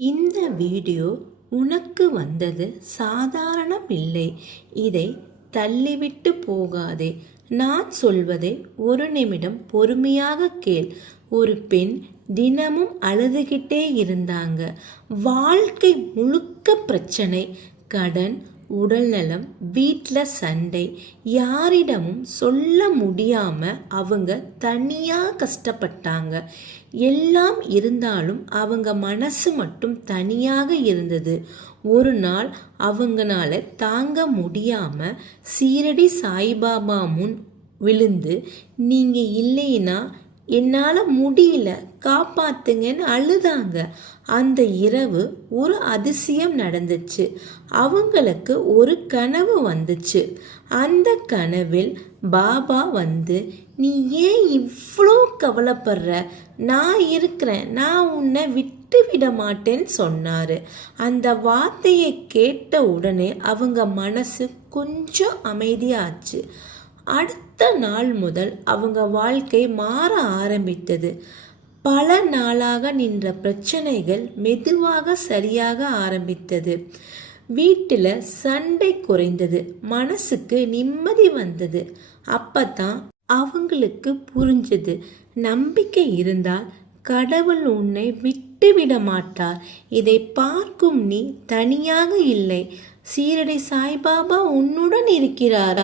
இந்த வீடியோ உனக்கு வந்தது சாதாரணம் இல்லை. இதை தள்ளிவிட்டு போகாதே. நான் சொல்வதை ஒரு நிமிடம் பொறுமையாக கேள். ஒரு பெண் தினமும் அழுதுகிட்டே இருந்தாங்க. வாழ்க்கை முழுக்க பிரச்சனை, கடன், உடல்நலம், வீட்டில் சண்டை, யாரிடமும் சொல்ல முடியாம அவங்க தனியா கஷ்டப்பட்டாங்க. எல்லாம் இருந்தாலும் அவங்க மனசு மட்டும் தனியாக இருந்தது. ஒரு நாள் அவங்களால தாங்க முடியாம சீரடி சாய்பாபா முன் விழுந்து, நீங்க இல்லைன்னா என்னால் முடியல, காப்பாத்துங்கன்னு அழுதாங்க. அந்த இரவு ஒரு அதிசயம் நடந்துச்சு. அவங்களுக்கு ஒரு கனவு வந்துச்சு. அந்த கனவில் பாபா வந்து, நீ ஏன் இவ்வளோ கவலைப்படுற, நான் இருக்கிறேன், நான் உன்னை விட்டு விட மாட்டேன்னு சொன்னார். அந்த வார்த்தையை கேட்ட உடனே அவங்க மனசு கொஞ்சம் அமைதியாச்சு. அடுத்த நாள் முதல் அவங்க வாழ்க்கை மாற ஆரம்பித்தது. பல நாளாக நின்ற பிரச்சனைகள் மெதுவாக சரியாக ஆரம்பித்தது. வீட்டில் சண்டை குறைந்தது, மனசுக்கு நிம்மதி வந்தது. அப்பதான் அவங்களுக்கு புரிஞ்சது, நம்பிக்கை இருந்தால் கடவுள் உன்னை விட்டுவிட மாட்டார். இதை பார்க்கும் நீ தனியாக இல்லை, சீரடி சாய்பாபா உன்னுடன் இருக்கிறாரா?